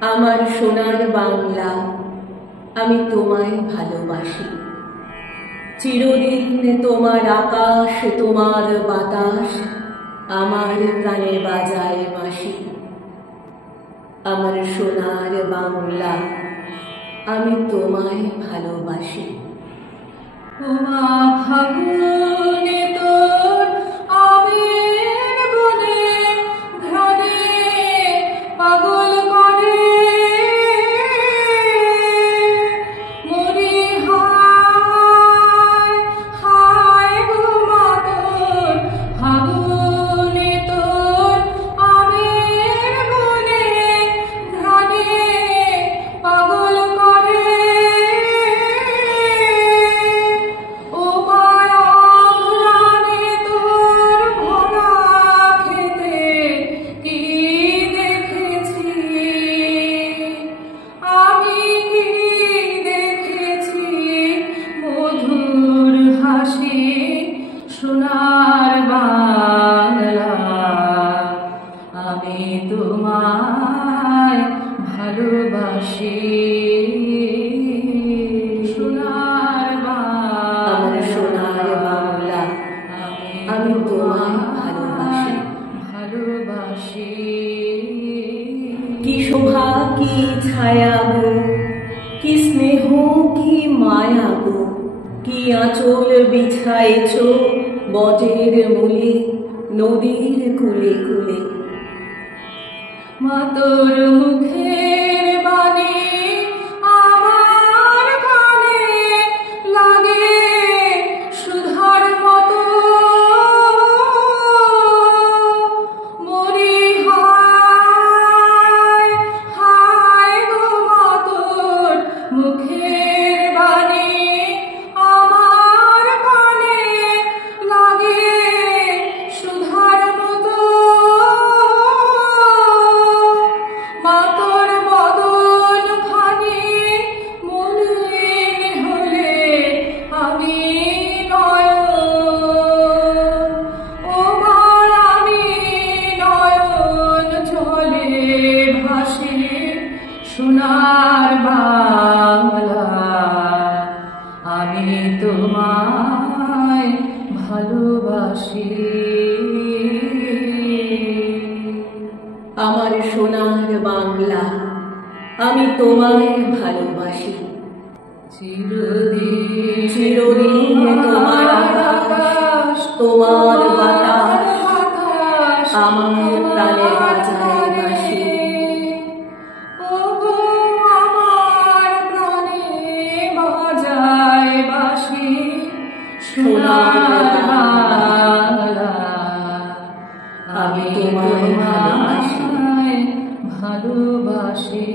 আমার সোনার বাংলা, আমি তোমায় ভালোবাসি। চিরদিন তোমার আকাশ, তোমার বাতাস আমার প্রাণে বাজায় বাঁশি। আমার সোনার বাংলা, আমি তোমায় ভালোবাসি। ওমা ফাগুনে তোর আমের বনে ঘ্রাণে পাগল করে মরি হায় হায় গো মা তোর ফাগুনে তোর আমের বনে ঘ্রাণে পাগল করে সোনার বাংলা, আমি তোমায় ভালোবাসি। সোনার বাংলা, আমি তোমায় ভালোবাসি। ভালোবাসি। কি শোভা, কি ছায়া গো, কি স্নেহ, কি মায়া গো, কি আঁচল বিছাইছ বটের মূলে, নদীর কূলে কূলে। মা তোর মুখের বাণী আমার কানে লাগে সুধার মতো। মরি হায় হায় গো মা তোর মুখের বাণী আমার কানে লাগে সুধার মতো। মা তোর বদন খানি মলিন হলে আমি নয়ন, ও মা আমি নয়ন জলে ভাসি। সোনার বাংলা, আমি তোমায় ভালোবাসি। আমার সোনার বাংলা, আমি তোমায় ভালোবাসি। চিরদিন চিরদিন তোমার আকাশ, তোমার বাতাস আমার প্রাণে বাজায় বাঁশি। ওগো আমার প্রাণে বাজায় বাঁশি। সোনার বাংলা, আমি তোমায় ভালোবাসি।